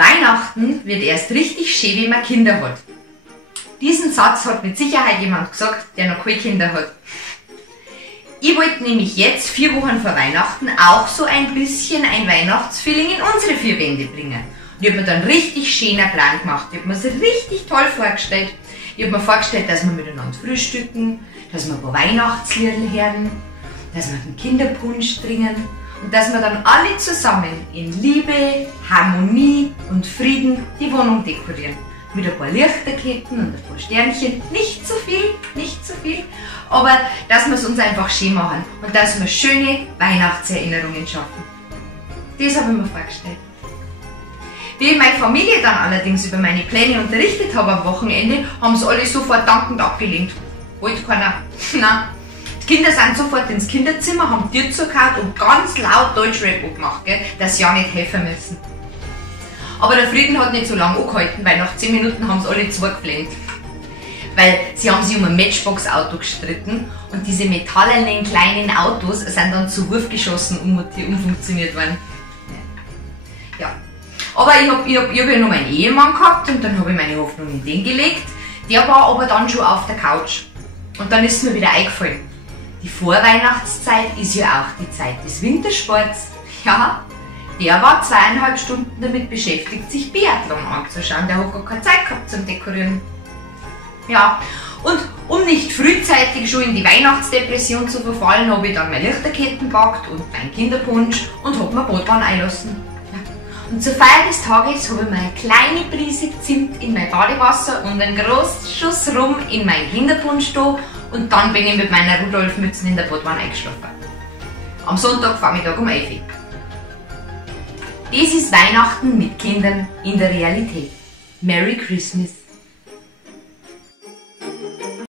Weihnachten wird erst richtig schön, wenn man Kinder hat. Diesen Satz hat mit Sicherheit jemand gesagt, der noch keine Kinder hat. Ich wollte nämlich jetzt 4 Wochen vor Weihnachten auch so ein bisschen ein Weihnachtsfeeling in unsere 4 Wände bringen. Und ich habe mir dann richtig schöner Plan gemacht. Ich habe mir das richtig toll vorgestellt. Ich habe mir vorgestellt, dass wir miteinander frühstücken, dass wir ein paar Weihnachtslieder hören, dass wir einen Kinderpunsch trinken und dass wir dann alle zusammen in Liebe, Harmonie und Frieden die Wohnung dekorieren. Mit ein paar Lichterketten und ein paar Sternchen. Nicht zu viel, aber dass wir es uns einfach schön machen und dass wir schöne Weihnachtserinnerungen schaffen. Das habe ich mir vorgestellt. Wie ich meine Familie dann allerdings über meine Pläne unterrichtet habe am Wochenende, haben sie alle sofort dankend abgelehnt. Wollte keiner. Nein. Die Kinder sind sofort ins Kinderzimmer, haben die Tür zugehört und ganz laut Deutschrap angemacht, gell, dass sie ja nicht helfen müssen. Aber der Frieden hat nicht so lange angehalten, weil nach 10 Minuten haben sie alle zugeflennt. Weil sie haben sich um ein Matchbox-Auto gestritten und diese metallenen kleinen Autos sind dann zu Wurfgeschossen umfunktioniert worden. Ja. Aber ich hab ja noch meinen Ehemann gehabt und dann habe ich meine Hoffnung in den gelegt. Der war aber dann schon auf der Couch. Und dann ist mir wieder eingefallen, die Vorweihnachtszeit ist ja auch die Zeit des Wintersports. Ja, der war 2,5 Stunden damit beschäftigt, sich Biathlon anzuschauen. Der hat gar keine Zeit gehabt zum Dekorieren. Ja, und um nicht frühzeitig schon in die Weihnachtsdepression zu verfallen, habe ich dann meine Lichterketten gepackt und meinen Kinderpunsch und habe mir Badwanne einlassen. Ja. Und zur Feier des Tages habe ich mir eine kleine Prise Zimt in mein Badewasser und einen großen Schuss Rum in meinen Kinderpunsch da und dann bin ich mit meiner Rudolf-Mütze in der Badwanne eingeschlafen. Am Sonntagvormittag um 11 Uhr. Das ist Weihnachten mit Kindern in der Realität. Merry Christmas!